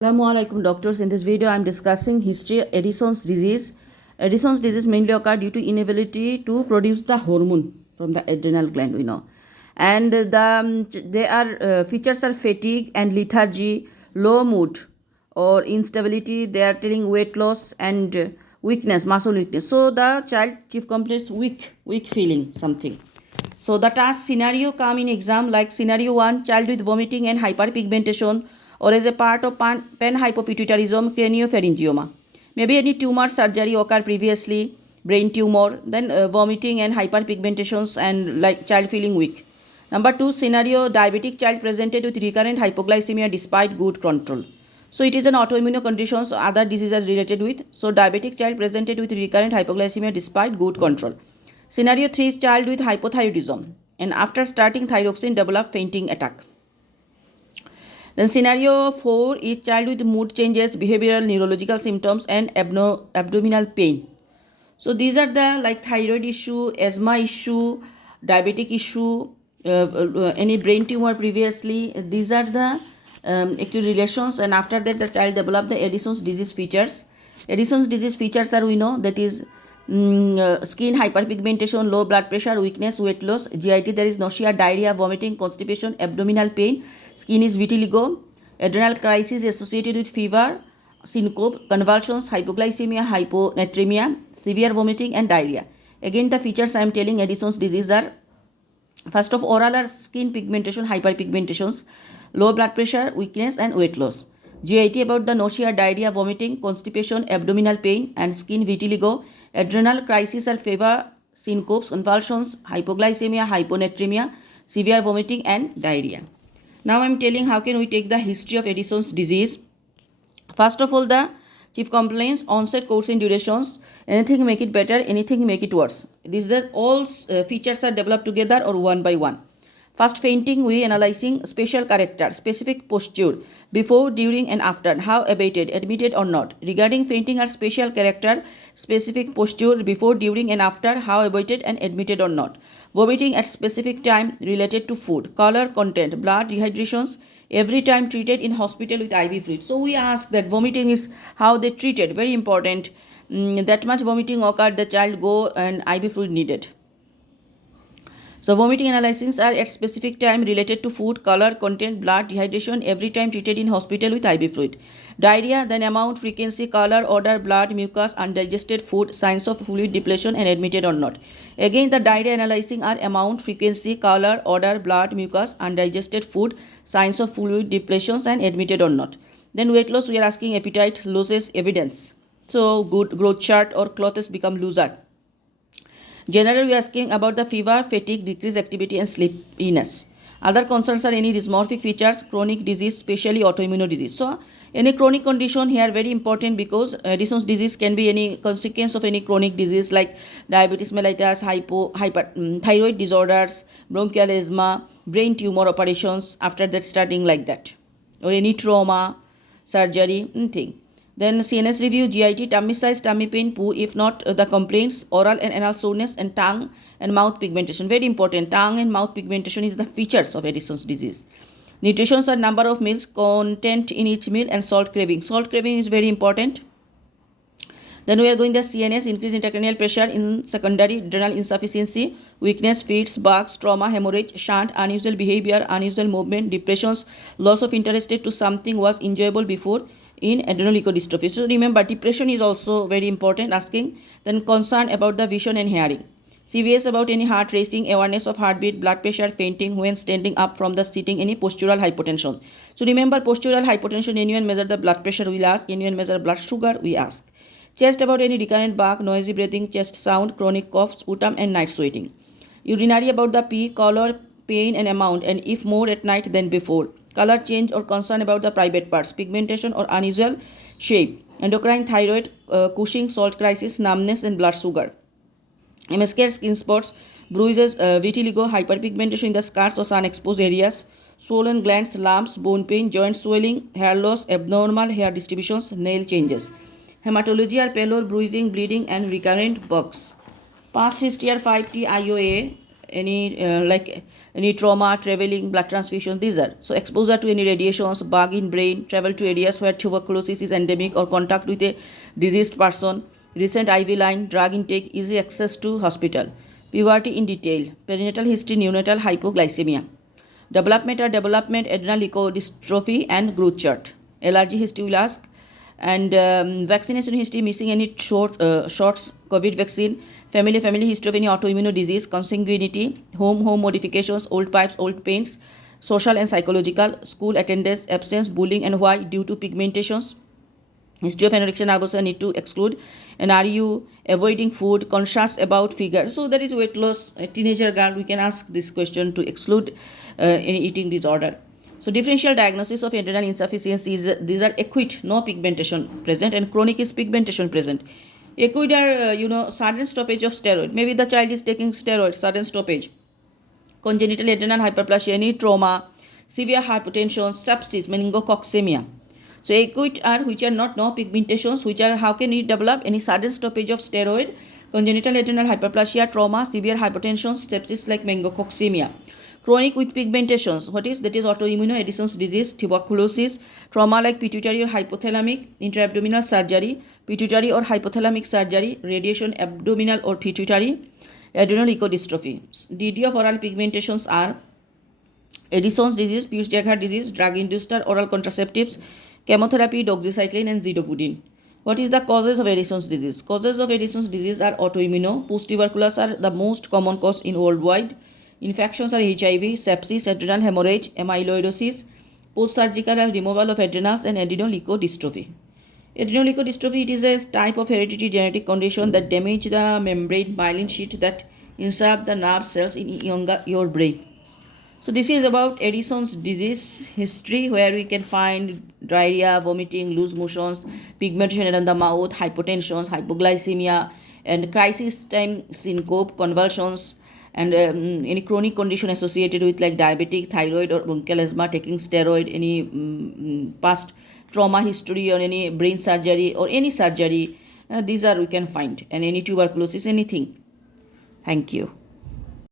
Assalamualaikum doctors. In this video I am discussing history Addison's disease. Addison's disease mainly occur due to inability to produce the hormone from the adrenal gland, we know. And features are fatigue and lethargy, low mood or instability. They are telling weight loss and weakness, muscle weakness. So the child chief complains weak feeling something. So the task scenario come in exam like scenario 1, child with vomiting and hyperpigmentation or as a part of panhypopituitarism craniopharyngioma. Maybe any tumor surgery occurred previously, brain tumor, then vomiting and hyperpigmentations and like child feeling weak. Number 2 scenario, diabetic child presented with recurrent hypoglycemia despite good control. So it is an autoimmune condition, so other diseases related with. So diabetic child presented with recurrent hypoglycemia despite good control. Scenario 3 is child with hypothyroidism and after starting thyroxine develop fainting attack. Then scenario 4 is child with mood changes, behavioral neurological symptoms and abdominal pain. So these are the like thyroid issue, asthma issue, diabetic issue, any brain tumor previously. These are the actual relations, and after that the child develop the Addison's disease features. Addison's disease features are, we know, that is skin hyperpigmentation, low blood pressure, weakness, weight loss. GIT, there is nausea, diarrhea, vomiting, constipation, abdominal pain. Skin is vitiligo. Adrenal crisis associated with fever, syncope, convulsions, hypoglycemia, hyponatremia, severe vomiting and diarrhea. Again, the features I am telling Addison's disease are, first of oral or skin pigmentation, hyperpigmentations, low blood pressure, weakness and weight loss. GIT about the nausea, diarrhea, vomiting, constipation, abdominal pain and skin vitiligo. Adrenal crisis or fever, syncopes, convulsions, hypoglycemia, hyponatremia, severe vomiting and diarrhea. Now I am telling how can we take the history of Addison's disease. First of all, the chief complaints, onset, course and durations. Anything make it better, anything make it worse. These are all features are developed together or one by one. First, fainting, we analyzing special character, specific posture, before, during and after, how abated, admitted or not. Regarding fainting are special character, specific posture, before, during and after, how abated and admitted or not. Vomiting at specific time related to food, color, content, blood, dehydrations, every time treated in hospital with IV fluid. So we ask that vomiting is how they treated, very important. That much vomiting occurred, the child go and IV fluid needed. So vomiting analyses are at specific time related to food, color, content, blood, dehydration, every time treated in hospital with IV fluid. Diarrhea, then amount, frequency, color, odor, blood, mucus, undigested food, signs of fluid depletion and admitted or not. Again, the diarrhea analyzing are amount, frequency, color, odor, blood, mucus, undigested food, signs of fluid depletions and admitted or not. Then weight loss, we are asking appetite, losses, evidence. So good growth chart or clothes become looser. Generally, we are asking about the fever, fatigue, decreased activity and sleepiness. Other concerns are any dysmorphic features, chronic disease, especially autoimmune disease. So, any chronic condition here very important because Addison's disease can be any consequence of any chronic disease like diabetes mellitus, thyroid disorders, bronchial asthma, brain tumor operations after that starting like that, or any trauma, surgery, thing. Then CNS review, GIT, tummy size, tummy pain, poo, if not the complaints, oral and anal soreness and tongue and mouth pigmentation. Very important, tongue and mouth pigmentation is the features of Addison's disease. Nutrition are number of meals, content in each meal and salt craving. Salt craving is very important. Then we are going the CNS, increase intracranial pressure in secondary adrenal insufficiency, weakness, fits, bugs, trauma, hemorrhage, shunt, unusual behavior, unusual movement, depressions, loss of interest to something was enjoyable before, in adrenoleukodystrophy. So remember, depression is also very important, asking. Then concern about the vision and hearing. CVS about any heart racing, awareness of heartbeat, blood pressure, fainting when standing up from the sitting, any postural hypotension. So remember, postural hypotension, anyone measure the blood pressure, we'll ask. Anyone measure blood sugar, we ask. Chest about any recurrent bug, noisy breathing, chest sound, chronic cough, sputum and night sweating. Urinary about the pee, color, pain and amount, and if more at night than before. Color change or concern about the private parts, pigmentation or unusual shape, endocrine, thyroid, Cushing, salt crisis, numbness and blood sugar. MSK, skin spots, bruises, vitiligo, hyperpigmentation in the scars or sun exposed areas, swollen glands, lumps, bone pain, joint swelling, hair loss, abnormal hair distributions, nail changes. Hematology are pallor, bruising, bleeding and recurrent bugs. Past history are 5T IOA, any trauma, traveling, blood transfusion, these are. So exposure to any radiations, bug in brain, travel to areas where tuberculosis is endemic or contact with a diseased person, recent IV line, drug intake, easy access to hospital. Puberty in detail, perinatal history, neonatal hypoglycemia. Development or development adrenal leukodystrophy and growth chart. Allergy history will ask. And vaccination history, missing any shots, COVID vaccine, family history of any autoimmune disease, consanguinity, home modifications, old pipes, old paints, social and psychological, school attendance, absence, bullying and why due to pigmentations, history of anorexia nervosa need to exclude, and are you avoiding food, conscious about figure. So there is weight loss, a teenager girl, we can ask this question to exclude any eating disorder. So differential diagnosis of adrenal insufficiency is these are acute, no pigmentation present, and chronic is pigmentation present. Acute are sudden stoppage of steroid. Maybe the child is taking steroid, sudden stoppage. Congenital adrenal hyperplasia, any trauma, severe hypertension, sepsis, meningococcemia. So acute are which are not no pigmentations, which are how can it develop any sudden stoppage of steroid, congenital adrenal hyperplasia, trauma, severe hypertension, sepsis like meningococcemia. Chronic with pigmentations, what is that is autoimmune Addison's disease, tuberculosis, trauma like pituitary or hypothalamic, intra-abdominal surgery, pituitary or hypothalamic surgery, radiation abdominal or pituitary, adrenal leukodystrophy. DD of oral pigmentations are Addison's disease, Peutz-Jeghers disease, drug-induced or oral contraceptives, chemotherapy, doxycycline and zidovudine. What is the causes of Addison's disease? Causes of Addison's disease are autoimmune, post-tuberculous are the most common cause in worldwide. Infections are HIV, sepsis, adrenal hemorrhage, amyloidosis, post-surgical removal of adrenals and adrenoleukodystrophy. Adrenoleukodystrophy, it is a type of hereditary genetic condition that damage the membrane myelin sheath that insert the nerve cells in your brain. So this is about Addison's disease history, where we can find diarrhea, vomiting, loose motions, pigmentation around the mouth, hypotension, hypoglycemia, and crisis time syncope, convulsions, and any chronic condition associated with like diabetic, thyroid or bronchial asthma, taking steroid, any past trauma history or any brain surgery or any surgery, these are we can find, and any tuberculosis, anything. Thank you.